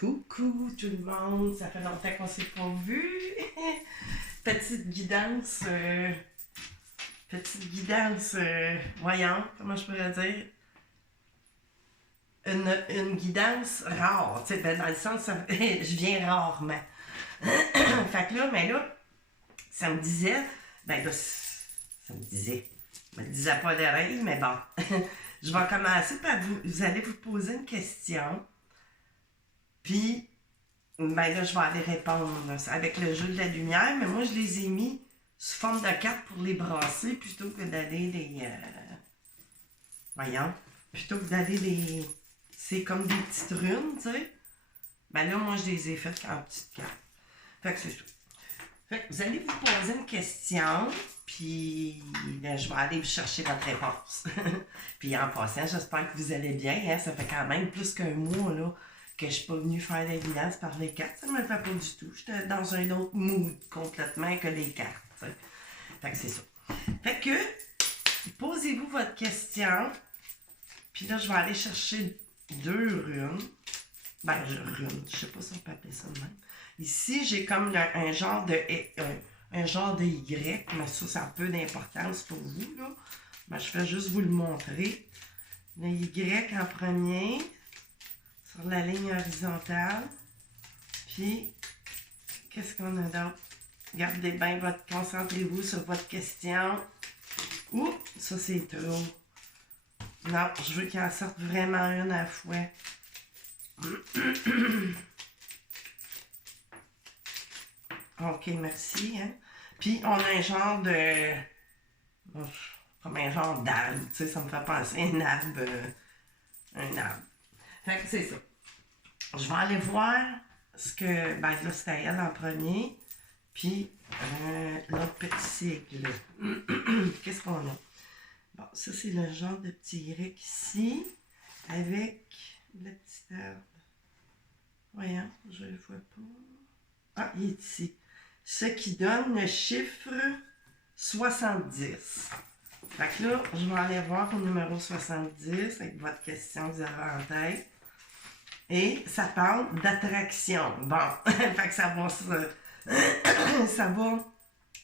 Coucou tout le monde, ça fait longtemps qu'on s'est pas vu. Petite guidance, voyons, comment je pourrais dire, une guidance rare, tu sais, dans le sens, je viens rarement. Fait que là, mais là, ça me disait, je me le disais pas à l'oreille, mais bon, je vais commencer par vous allez vous poser une question. Puis, là, je vais aller répondre là, avec le jeu de la lumière, mais moi, je les ai mis sous forme de cartes pour les brasser plutôt que d'aller les. Voyons. Plutôt que d'aller les. C'est comme des petites runes, tu sais. Ben là, moi, je les ai faites en petites cartes. Fait que c'est tout. Fait que vous allez vous poser une question, puis là, je vais aller vous chercher votre réponse. Puis en passant, j'espère que vous allez bien. Hein? Ça fait quand même plus qu'un mois, là, que je suis pas venue faire l'évidence par les cartes. Ça ne me fait pas du tout. J'étais dans un autre mood complètement que les cartes. T'sais. Fait que c'est ça. Fait que, posez-vous votre question. Puis là, je vais aller chercher 2 runes. Runes. Je sais pas si on peut appeler ça de même. Ici, j'ai comme un genre de Y, mais ça a peu d'importance pour vous, là. Ben, je vais juste vous le montrer. Le Y en premier, sur la ligne horizontale. Puis, qu'est-ce qu'on a d'autre? Gardez bien concentrez-vous sur votre question. Ouh, ça c'est trop. Non, je veux qu'il en sorte vraiment une à la fois. Ok, merci. Hein? Puis, on a un genre de... Comme un genre d'arbre, tu sais, ça me fait penser à un arbre. Un arbre. Fait que c'est ça. Je vais aller voir ce que... Ben là, c'était elle en premier. Puis, l'autre petit sigle. Qu'est-ce qu'on a? Bon, ça, c'est le genre de petit Y ici. Avec le petit arbre. Voyons, je ne le vois pas. Ah, il est ici. Ce qui donne le chiffre 70. Fait que là, je vais aller voir au numéro 70 avec votre question que vous avez en tête. Et ça parle d'attraction. Bon, fait que ça va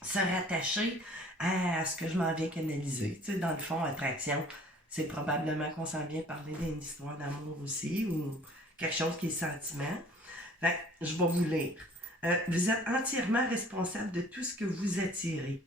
se rattacher à ce que je m'en viens canaliser. Tu sais, dans le fond, attraction, c'est probablement qu'on s'en vient parler d'une histoire d'amour aussi ou quelque chose qui est sentiment. Fait que je vais vous lire. Vous êtes entièrement responsable de tout ce que vous attirez.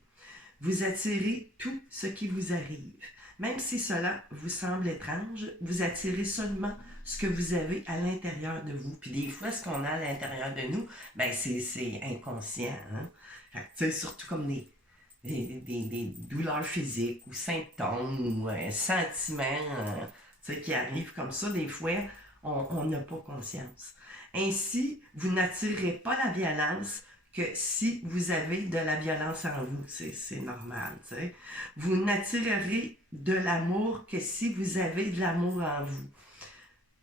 Vous attirez tout ce qui vous arrive. Même si cela vous semble étrange, vous attirez seulement ce que vous avez à l'intérieur de vous. Puis des fois, ce qu'on a à l'intérieur de nous, ben c'est inconscient. Hein? Fait que, surtout comme des douleurs physiques ou symptômes ou sentiments qui arrivent comme ça, des fois, on n'a pas conscience. Ainsi, vous n'attirez pas la violence que si vous avez de la violence en vous. C'est normal, tu sais. Vous n'attirerez de l'amour que si vous avez de l'amour en vous.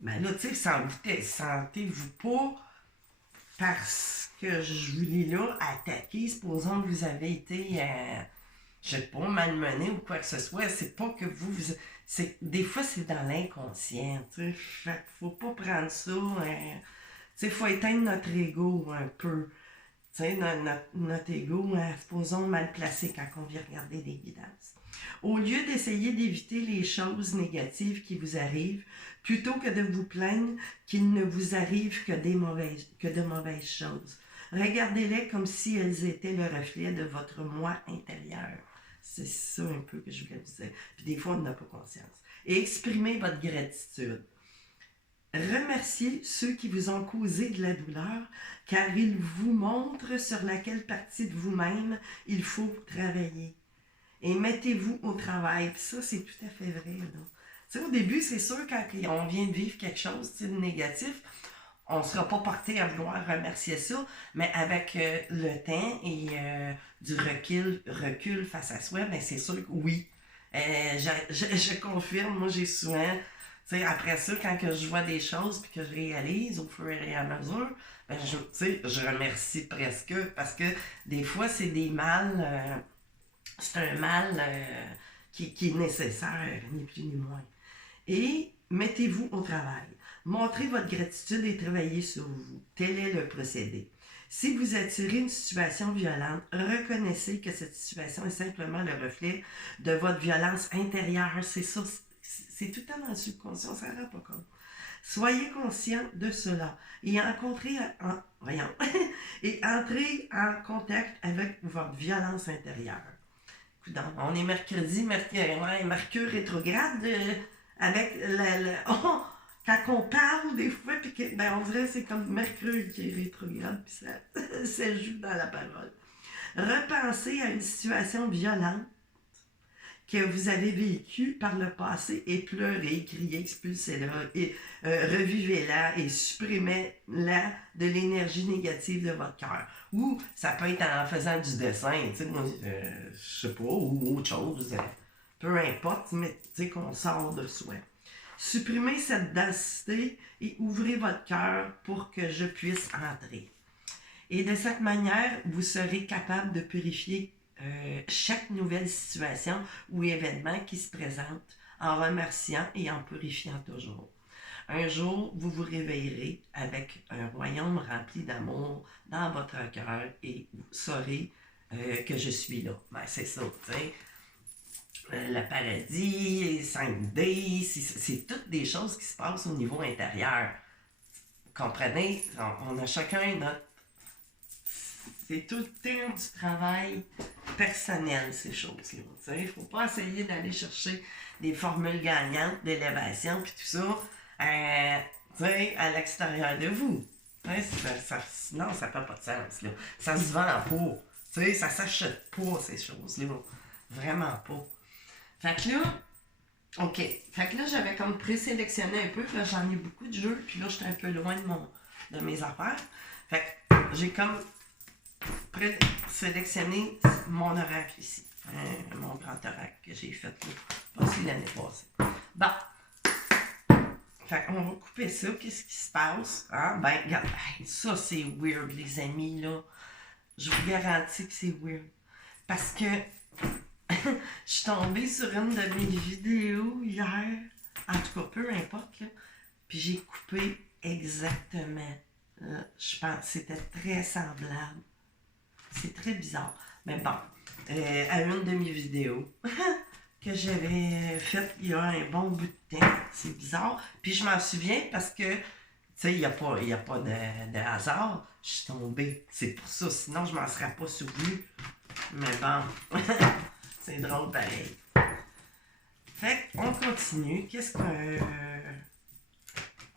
Mais là, tu sais, sentez-vous pas parce que je vous lis là attaqué, supposons que vous avez été, je sais pas, malmené ou quoi que ce soit. C'est pas que des fois, c'est dans l'inconscient, tu sais. Fait qu'il faut pas prendre ça... il faut éteindre notre ego un peu. Tu sais, notre ego, supposons mal placé quand on vient regarder des guidances. Au lieu d'essayer d'éviter les choses négatives qui vous arrivent, plutôt que de vous plaindre qu'il ne vous arrive que de mauvaises choses, regardez-les comme si elles étaient le reflet de votre moi intérieur. C'est ça un peu que je voulais vous dire. Puis des fois, on n'a pas conscience. Et exprimez votre gratitude. Remerciez ceux qui vous ont causé de la douleur, car ils vous montrent sur laquelle partie de vous-même il faut travailler. Et mettez-vous au travail. Puis ça, c'est tout à fait vrai. Tu sais, au début, c'est sûr, quand on vient de vivre quelque chose de négatif, on ne sera pas porté à vouloir remercier ça, mais avec le temps et du recul face à soi, ben c'est sûr que oui. Je confirme, moi j'ai souvent... T'sais, après ça, quand que je vois des choses puis que je réalise au fur et à mesure, ben je remercie presque parce que des fois, c'est des mal, c'est un mal qui est nécessaire, ni plus ni moins. Et mettez-vous au travail. Montrez votre gratitude et travaillez sur vous. Tel est le procédé. Si vous attirez une situation violente, reconnaissez que cette situation est simplement le reflet de votre violence intérieure. C'est ça, c'est tout le temps dans le subconscient, ça ne rend pas compte. Soyez conscient de cela et et entrez en contact avec votre violence intérieure. On est Mercure rétrograde avec quand on parle des fois, puis on dirait que c'est comme Mercure qui est rétrograde, puis ça joue dans la parole. Repensez à une situation violente que vous avez vécue par le passé et pleurez, criez, expulsez-la, et revivez-la et supprimez-la de l'énergie négative de votre cœur. Ou ça peut être en faisant du dessin, tu sais, je sais pas, ou autre chose, peu importe, mais tu sais qu'on sort de soi. Supprimez cette densité et ouvrez votre cœur pour que je puisse entrer. Et de cette manière, vous serez capable de purifier chaque nouvelle situation ou événement qui se présente en remerciant et en purifiant toujours. Un jour, vous vous réveillerez avec un royaume rempli d'amour dans votre cœur et vous saurez que je suis là. Ben, c'est ça, tu sais. Le paradis, les 5D, c'est toutes des choses qui se passent au niveau intérieur. Comprenez? On a chacun notre... C'est tout le temps du travail personnel, ces choses-là. Il ne faut pas essayer d'aller chercher des formules gagnantes d'élévation puis tout ça à l'extérieur de vous. Sinon, ça fait pas de sens. Là. Ça se vend pas. Ça s'achète pas, ces choses-là. Vraiment pas. Fait que là, OK. Fait que là, j'avais comme présélectionné un peu. Là, j'en ai beaucoup de jeux. Puis là, j'étais un peu loin de mes affaires. Fait que j'ai comme sélectionner mon oracle ici. Mon grand oracle que j'ai fait l'année passée. Bon. Fait qu'on va couper ça. Qu'est-ce qui se passe? Hein? Ben, regarde. Ça, c'est weird, les amis, là. Je vous garantis que c'est weird. Parce que je suis tombée sur une de mes vidéos hier. En tout cas, peu importe, là. Puis j'ai coupé exactement. Là, je pense que c'était très semblable. C'est très bizarre. Mais bon, à une de mes vidéos que j'avais faite il y a un bon bout de temps. C'est bizarre. Puis je m'en souviens parce que, tu sais, il n'y a pas de hasard. Je suis tombée. C'est pour ça. Sinon, je m'en serais pas souvenu. Mais bon, c'est drôle pareil. Fait qu'on continue. Qu'est-ce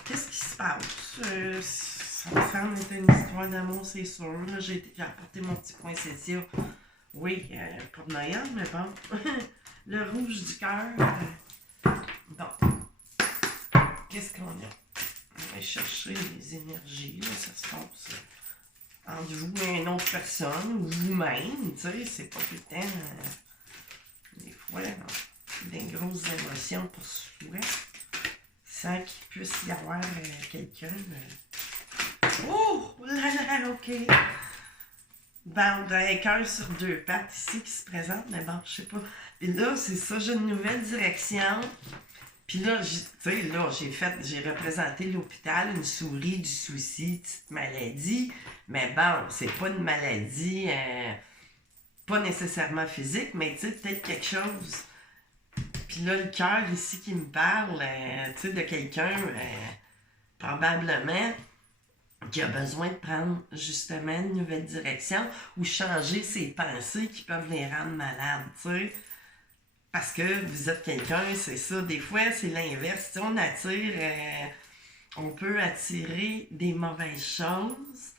qui se passe? Ça me semble être une histoire d'amour, c'est sûr. Là, j'ai apporté mon petit poinsettia. Oui, pour Noël, mais bon. Le rouge du cœur. Bon. Qu'est-ce qu'on a? On va chercher les énergies. Là, ça se passe entre vous et une autre personne, ou vous-même. Tu sais, c'est pas tout le temps. Des fois, des grosses émotions pour soi. Sans qu'il puisse y avoir quelqu'un. Oh là là, ok. Bon, un cœur sur deux pattes ici qui se présente, mais bon, je sais pas. Et là, c'est ça, j'ai une nouvelle direction. Puis là, tu sais, là, j'ai représenté l'hôpital, une souris, du souci, petite maladie. Mais bon, c'est pas une maladie, pas nécessairement physique, mais tu sais, peut-être quelque chose. Puis là, le cœur ici qui me parle, tu sais, de quelqu'un, probablement, qui a besoin de prendre justement une nouvelle direction ou changer ses pensées qui peuvent les rendre malades, tu sais. Parce que vous êtes quelqu'un, c'est ça. Des fois, c'est l'inverse. Si on peut attirer des mauvaises choses.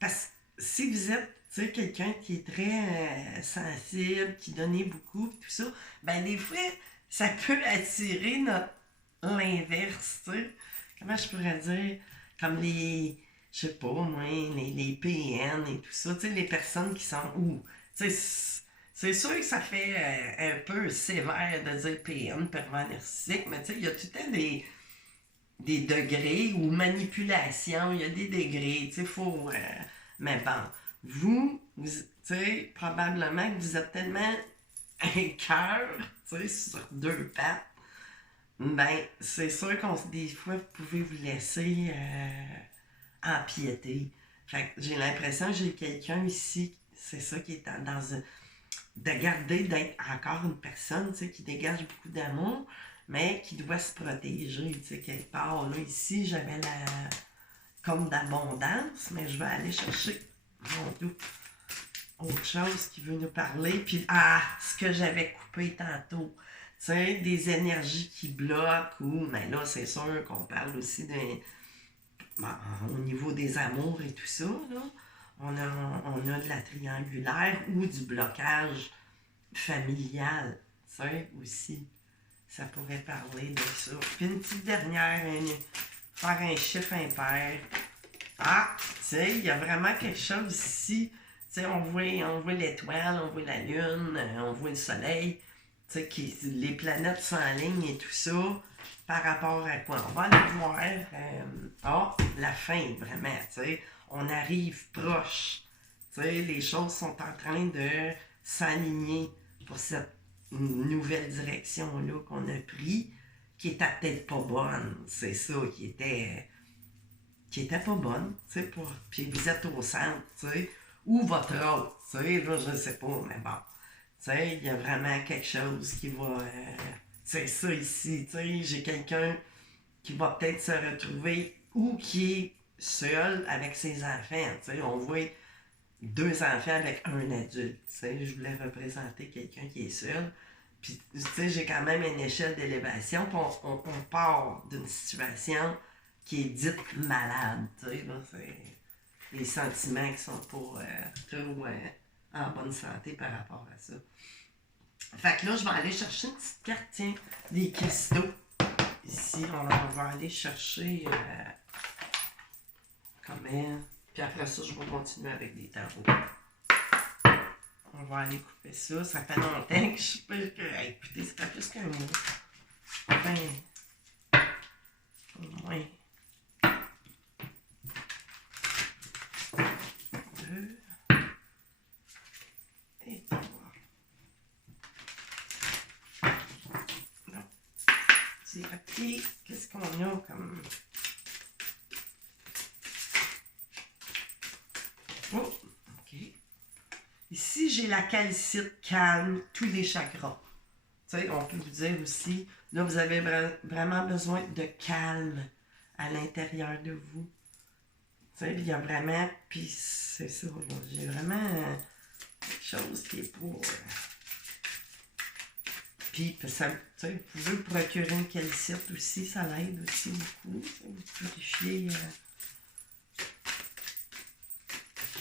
Parce que si vous êtes, tu sais, quelqu'un qui est très sensible, qui donne beaucoup, tout ça, ben des fois, ça peut attirer l'inverse, tu sais. Comment je pourrais dire? Comme je sais pas, moi, les PN et tout ça, tu sais, les personnes qui sont où, tu sais, c'est sûr que ça fait un peu sévère de dire PN, pervers narcissique, mais tu sais, il y a tout le temps des degrés ou manipulation, il y a des degrés, tu sais, faut... mais bon, vous tu sais, probablement que vous êtes tellement un cœur, tu sais, sur deux pattes, Ben, c'est sûr qu'on des fois, vous pouvez vous laisser empiéter. Fait que j'ai l'impression que j'ai quelqu'un ici, c'est ça qui est de garder d'être encore une personne, tu sais, qui dégage beaucoup d'amour, mais qui doit se protéger, tu sais, quelque part. Là, ici, j'avais la comme d'abondance, mais je vais aller chercher mon Dieu, autre chose qui veut nous parler. Puis, ce que j'avais coupé tantôt. Tu sais, des énergies qui bloquent ou, mais là, c'est sûr qu'on parle aussi bon, au niveau des amours et tout ça, là. On a de la triangulaire ou du blocage familial, tu sais, aussi. Ça pourrait parler de ça. Puis une petite dernière, faire un chiffre impair. Tu sais, il y a vraiment quelque chose ici. Tu sais, on voit l'étoile, on voit la lune, on voit le soleil. Tu sais, les planètes s'enlignent et tout ça. Par rapport à quoi? On va aller voir. La fin, vraiment, tu sais. On arrive proche. Tu sais, les choses sont en train de s'aligner pour cette nouvelle direction-là qu'on a pris, qui était peut-être pas bonne. C'est ça, qui était pas bonne, tu sais, puis vous êtes au centre, tu sais, ou votre autre, tu sais, là, je sais pas, mais bon, tu sais, il y a vraiment quelque chose qui va, c'est ça ici, tu sais, j'ai quelqu'un qui va peut-être se retrouver ou qui est seul avec ses enfants, tu sais, on voit deux enfants avec un adulte, tu sais, je voulais représenter quelqu'un qui est seul, puis, tu sais, j'ai quand même une échelle d'élévation, puis on part d'une situation qui est dite malade, tu sais, là, c'est les sentiments qui sont pas trop en bonne santé par rapport à ça. Fait que là, je vais aller chercher une petite carte, tiens, des cristaux. Ici, on va aller chercher comment. Puis après ça, je vais continuer avec des tarots. On va aller couper ça. Ça fait longtemps que je peux que. Écoutez, ça fait plus qu'un mois. Ben, au moins. Deux. Et trois. Non. C'est OK. Qu'est-ce qu'on a comme. Oh, OK. Ici, j'ai la calcite calme, tous les chakras. Tu sais, on peut vous dire aussi, là, vous avez vraiment besoin de calme à l'intérieur de vous. Tu sais, il y a vraiment, puis c'est ça, là, j'ai vraiment quelque chose qui est pour. Puis, ça, tu sais, vous pouvez vous procurer une calcite aussi, ça l'aide aussi beaucoup. Vous purifiez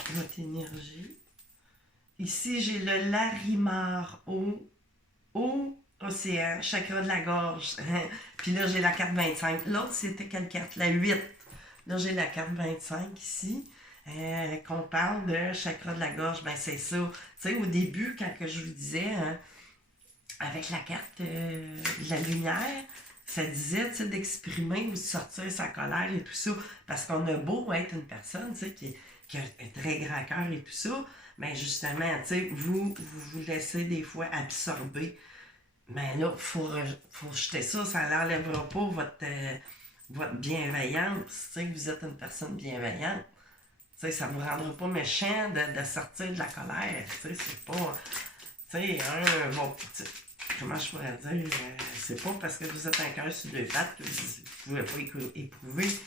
votre énergie. Ici, j'ai le Larimar au océan, chakra de la gorge. Puis là, j'ai la carte 25. L'autre, c'était quelle carte? La 8. Là, j'ai la carte 25 ici. Qu'on parle de chakra de la gorge, ben c'est ça. Tu sais, au début, quand que je vous disais, hein, avec la carte de la lumière, ça disait, tu sais, d'exprimer ou de sortir sa colère et tout ça. Parce qu'on a beau être une personne, tu sais, qui a un très grand cœur et tout ça, mais justement, tu sais, vous laissez des fois absorber. Mais là, faut jeter ça, ça n'enlèvera pas votre bienveillance, tu sais, que vous êtes une personne bienveillante. Tu sais, ça ne vous rendra pas méchant de sortir de la colère, tu sais, c'est pas, tu sais, comment je pourrais dire, c'est pas parce que vous êtes un cœur sur deux pattes que vous ne pouvez pas éprouver, tu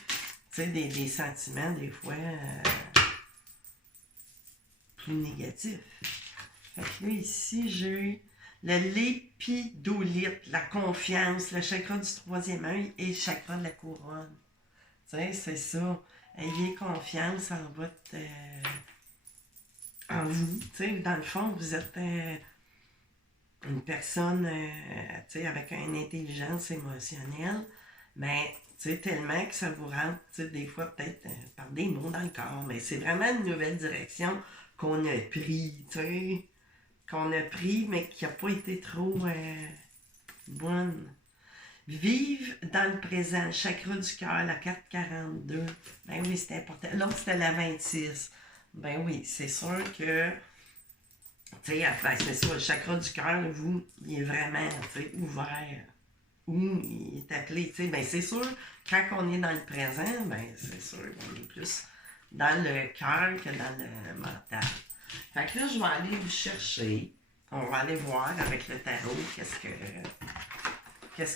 sais, des sentiments, des fois, plus négatifs. Fait que là, ici, j'ai le lépidolite, la confiance, le chakra du troisième œil et le chakra de la couronne. Tu sais, c'est ça. Ayez confiance en votre. En vous. Tu sais, dans le fond, vous êtes une personne, tu sais, avec une intelligence émotionnelle, mais, tu sais, tellement que ça vous rentre, tu sais, des fois, peut-être par des mots dans le corps, mais c'est vraiment une nouvelle direction qu'on a pris, tu sais. Qu'on a pris, mais qui n'a pas été trop bonne. Vive dans le présent, le chakra du cœur, la carte 42. Ben oui, c'est important. L'autre, c'était la 26. Ben oui, c'est sûr que, tu sais, c'est ça, le chakra du cœur, vous, il est vraiment, tu sais, ouvert. où il est appelé, tu sais, ben c'est sûr, quand on est dans le présent, ben c'est sûr qu'on est plus dans le cœur que dans le mental. Fait que là, je vais aller vous chercher. On va aller voir avec le tarot qu'est-ce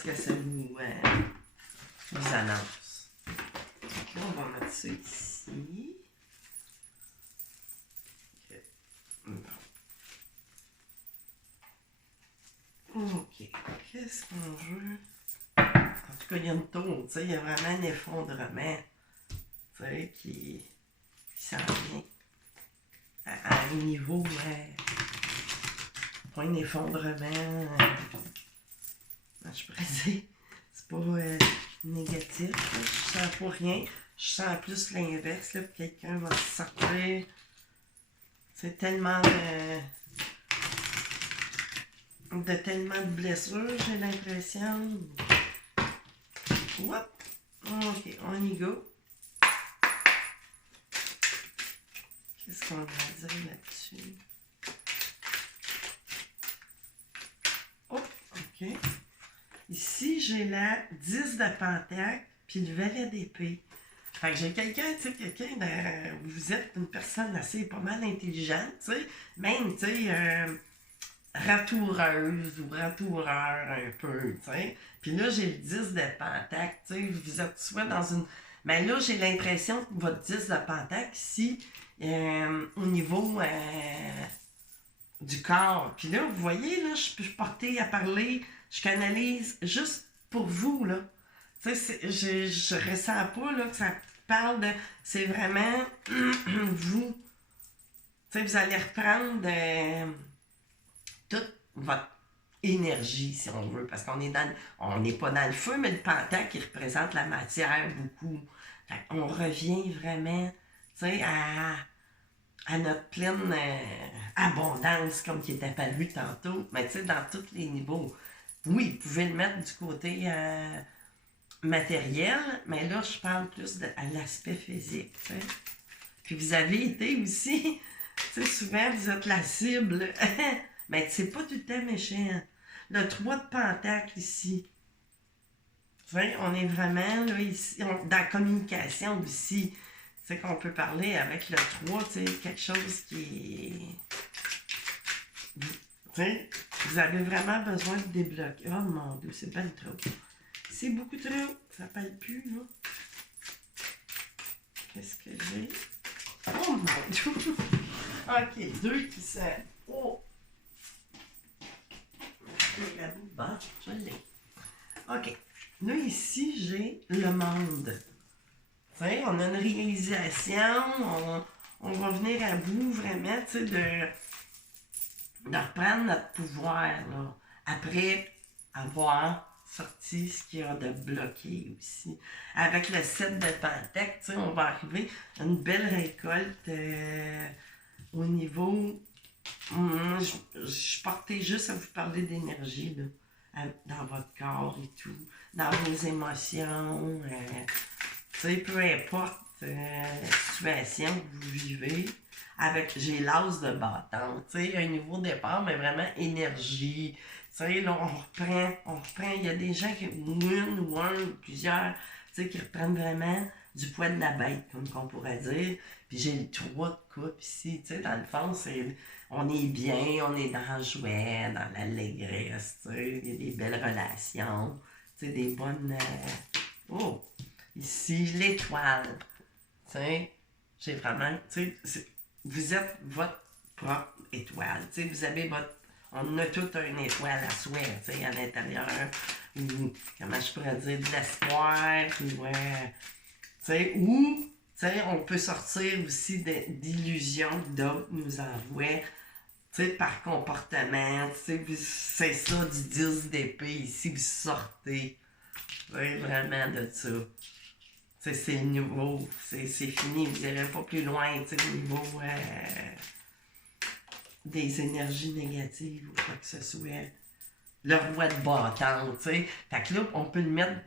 que ça vous annonce. Donc là, on va mettre ça ici. OK. Qu'est-ce qu'on veut? En tout cas, il y a une tour, tu sais, il y a vraiment un effondrement, tu sais, qui s'en vient à un niveau, pas un effondrement, je pourrais dire, c'est pas négatif, là, je sens pas rien, je sens plus l'inverse, là, que quelqu'un va sortir, c'est tellement tellement de blessures, j'ai l'impression. Hop! OK, on y go. Qu'est-ce qu'on va dire là-dessus? Oh, OK. Ici, j'ai la 10 de pentacle, puis le valet d'épée. Fait que j'ai quelqu'un, tu sais, vous êtes une personne assez pas mal intelligente, tu sais, même, tu sais, ratoureuse ou ratoureur un peu, tu sais. Puis là, j'ai le 10 de pentacle, tu sais, vous êtes soit dans une... Mais là, j'ai l'impression que votre 10 de pentacle ici, au niveau du corps. Puis là, vous voyez, là, je peux porter à parler, je canalise juste pour vous, là. Tu sais, je ressens pas, là, que ça parle de... C'est vraiment vous. Tu sais, vous allez reprendre toute votre énergie, si on veut, parce qu'on est on n'est pas dans le feu, mais le pentacle qui représente la matière beaucoup. Fait on revient vraiment, tu sais, à notre pleine abondance, comme qui était apparu tantôt, mais tu sais, dans tous les niveaux. Oui, vous pouvez le mettre du côté matériel, mais là, je parle plus à l'aspect physique, tu sais. Puis vous avez été aussi, tu sais, souvent, vous être la cible. Mais c'est pas tout le temps méchant. Le 3 de pentacle ici. Tu sais, on est vraiment là, ici, dans la communication aussi. Tu sais, qu'on peut parler avec le 3, tu sais, quelque chose qui est... Tu sais, vous avez vraiment besoin de débloquer. Oh mon Dieu, c'est pas trop. C'est beaucoup trop. Ça parle plus, là. Qu'est-ce que j'ai? Oh mon Dieu! OK, 2 qui se... Oh! Bon, je l'ai. OK. Là, ici, j'ai le monde. Tu sais, on a une réalisation, on va venir à bout vraiment, tu sais, de reprendre notre pouvoir, là, après avoir sorti ce qu'il y a de bloqué aussi. Avec le 7 de Pentacle, tu sais, on va arriver à une belle récolte au niveau... je portais juste à vous parler d'énergie, là, dans votre corps et tout, dans vos émotions, tu sais, peu importe la situation que vous vivez, j'ai l'as de bâton, tu sais, un nouveau départ, mais vraiment énergie, tu sais, là, on reprend, il y a des gens qui, une ou un, ou plusieurs, tu sais, qui reprennent vraiment du poids de la bête, comme qu'on pourrait dire, puis j'ai le 3 de coupe ici, tu sais, dans le fond, on est bien, on est dans le jouet, dans l'allégresse, tu sais, il y a des belles relations, tu sais, des bonnes... Oh! Ici, l'étoile, tu sais, j'ai vraiment, tu sais, vous êtes votre propre étoile, tu sais, vous avez votre... On a tout une étoile à soi, tu sais, à l'intérieur, ou, comment je pourrais dire, de l'espoir, ou, tu sais, ou... Tu sais, on peut sortir aussi d'illusions que d'autres nous envoient, tu sais, par comportement, tu sais, c'est ça du 10 d'épée, ici, vous sortez, tu sais, vraiment de ça. Tu sais, c'est le nouveau, c'est fini, vous n'irez pas plus loin, tu sais, au niveau des énergies négatives ou quoi que ce soit. Le roi de bâton, tu sais. Fait que là, on peut le mettre,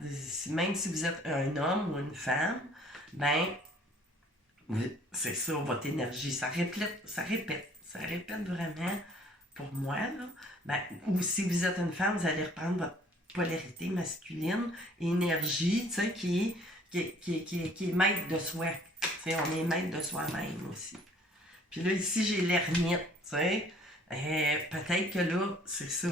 même si vous êtes un homme ou une femme, ben, c'est ça, votre énergie, ça répète vraiment, pour moi, là. Ben, ou si vous êtes une femme, vous allez reprendre votre polarité masculine, énergie, tu sais, qui est maître de soi. Tu sais, on est maître de soi-même aussi. Puis là, ici, j'ai l'ermite, tu sais. Peut-être que là, c'est ça.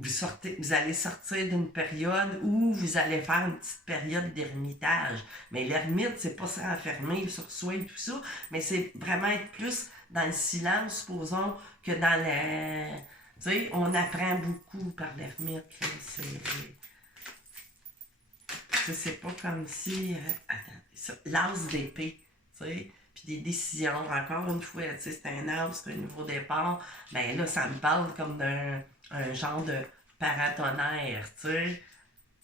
Vous allez sortir d'une période où vous allez faire une petite période d'ermitage. Mais l'ermite, c'est pas se renfermer sur soi et tout ça, mais c'est vraiment être plus dans le silence, supposons, que dans le... Tu sais, on apprend beaucoup par l'ermite. C'est pas comme si... attends, l'as d'épée, tu sais, puis des décisions, encore une fois, tu sais, c'est un as, c'est un nouveau départ. Ben là, ça me parle comme d'un un genre de paratonnerre, tu sais.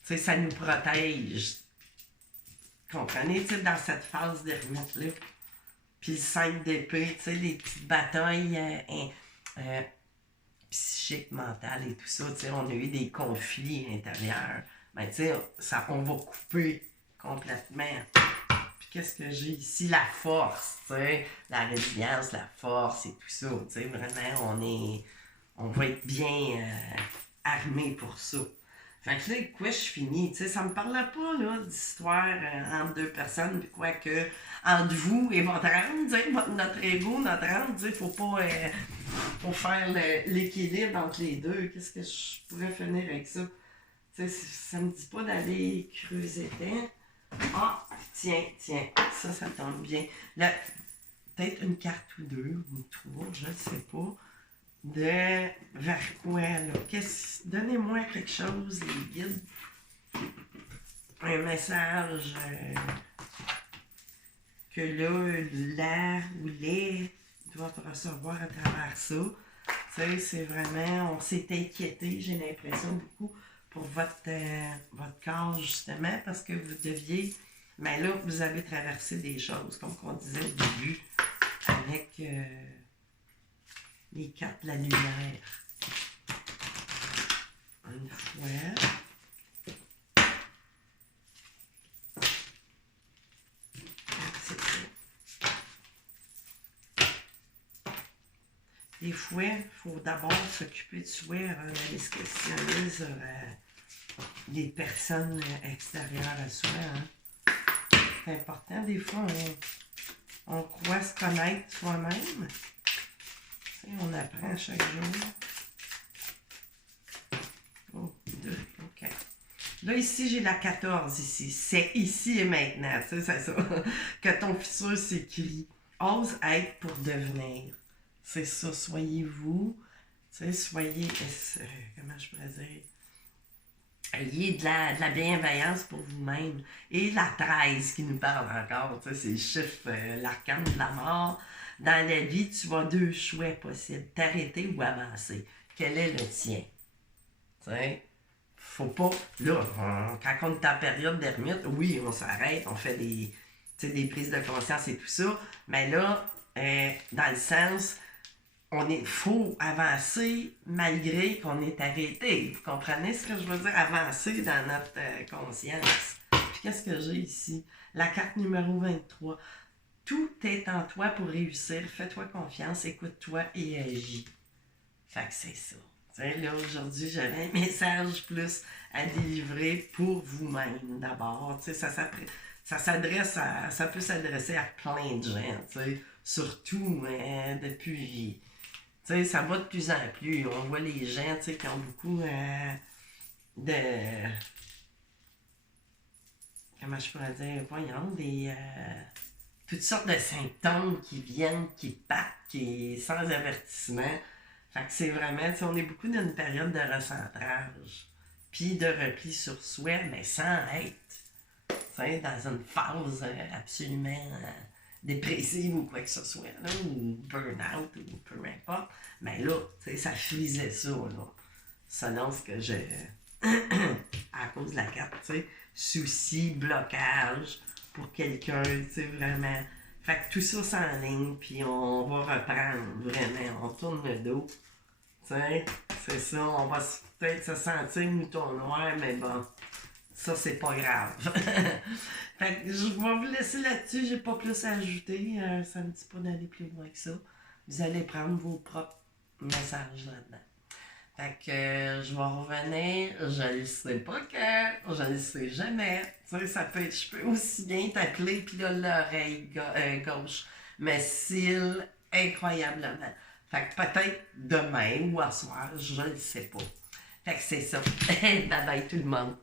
Tu sais, ça nous protège. Comprenez, tu sais, dans cette phase d'ermite-là. Puis le 5 d'épée, tu sais, les petites batailles euh, psychiques, mentales et tout ça, tu sais, on a eu des conflits intérieurs. Ben, tu sais, on va couper complètement. Puis qu'est-ce que j'ai ici? La force, tu sais, la résilience, la force et tout ça, tu sais, vraiment, on va être bien armé pour ça. Fait que là, quoi, je finis, tu sais, ça me parlait pas, là, d'histoire entre deux personnes, puis quoi que, entre vous et votre âme, tu sais, notre ego, notre âme, tu sais, faut pas, faut faire l'équilibre entre les deux. Qu'est-ce que je pourrais finir avec ça? Tu sais, ça me dit pas d'aller creuser tant. Ah, tiens, ça tombe bien. Là, peut-être une carte ou deux, ou trois, je ne sais pas. De vers quoi, là? Donnez-moi quelque chose, les guides. Un message que là, ou les doivent recevoir à travers ça. Tu sais, c'est vraiment, on s'est inquiété, j'ai l'impression, beaucoup pour votre corps, justement, parce que vous deviez, mais là, vous avez traversé des choses, comme on disait au début, avec les cartes de la lumière. Une fois. C'est ça. Des fois, il faut d'abord s'occuper de soi avant d'aller se questionner sur les personnes extérieures à soi. Hein. C'est important, des fois, on croit se connaître soi-même. On apprend chaque jour. Oh, deux, ok. Là, ici, j'ai la 14 ici. C'est ici et maintenant. C'est ça. Que ton futur s'écrit. Ose être pour devenir. C'est ça. Soyez vous. Tu sais, soyez. Comment je pourrais dire? Ayez de la bienveillance pour vous-même. Et la 13 qui nous parle encore. Tu sais, c'est le chiffre, l'arcane de la mort. Dans la vie, tu as deux choix possibles. T'arrêter ou avancer. Quel est le tien? Tu sais? Faut pas, là, quand on est en période d'ermite, oui, on s'arrête, on fait des prises de conscience et tout ça, mais là, dans le sens, faut avancer malgré qu'on est arrêté. Vous comprenez ce que je veux dire? Avancer dans notre conscience. Puis qu'est-ce que j'ai ici? La carte numéro 23. Tout est en toi pour réussir. Fais-toi confiance, écoute-toi et agis. Fait que c'est ça. T'sais, là, aujourd'hui, j'avais un message plus à délivrer pour vous-même d'abord. Ça peut s'adresser à plein de gens, surtout depuis. Ça va de plus en plus. On voit les gens qui ont beaucoup de. Comment je pourrais dire? Voyons, toutes sortes de symptômes qui viennent, qui partent, sans avertissement. Fait que c'est vraiment, on est beaucoup dans une période de recentrage, puis de repli sur soi, mais sans être dans une phase absolument dépressive ou quoi que ce soit, là, ou burn-out, ou peu importe. Mais là, ça frisait ça, là, selon ce que j'ai, à cause de la carte, souci, blocage pour quelqu'un, vraiment. Fait que tout ça s'enligne, puis on va reprendre, vraiment, on tourne le dos. C'est ça, on va peut-être se sentir mouton noir, mais bon, ça c'est pas grave. Fait que je vais vous laisser là-dessus, j'ai pas plus à ajouter, ça me dit pas d'aller plus loin que ça. Vous allez prendre vos propres messages là-dedans. Fait que je vais revenir, je ne sais pas quand, je ne sais jamais. Tu sais, ça peut être, je peux aussi bien t'appeler, puis là, l'oreille gauche me cille incroyablement. Fait que peut-être demain ou à soir, je ne sais pas. Fait que c'est ça. Bye bye tout le monde.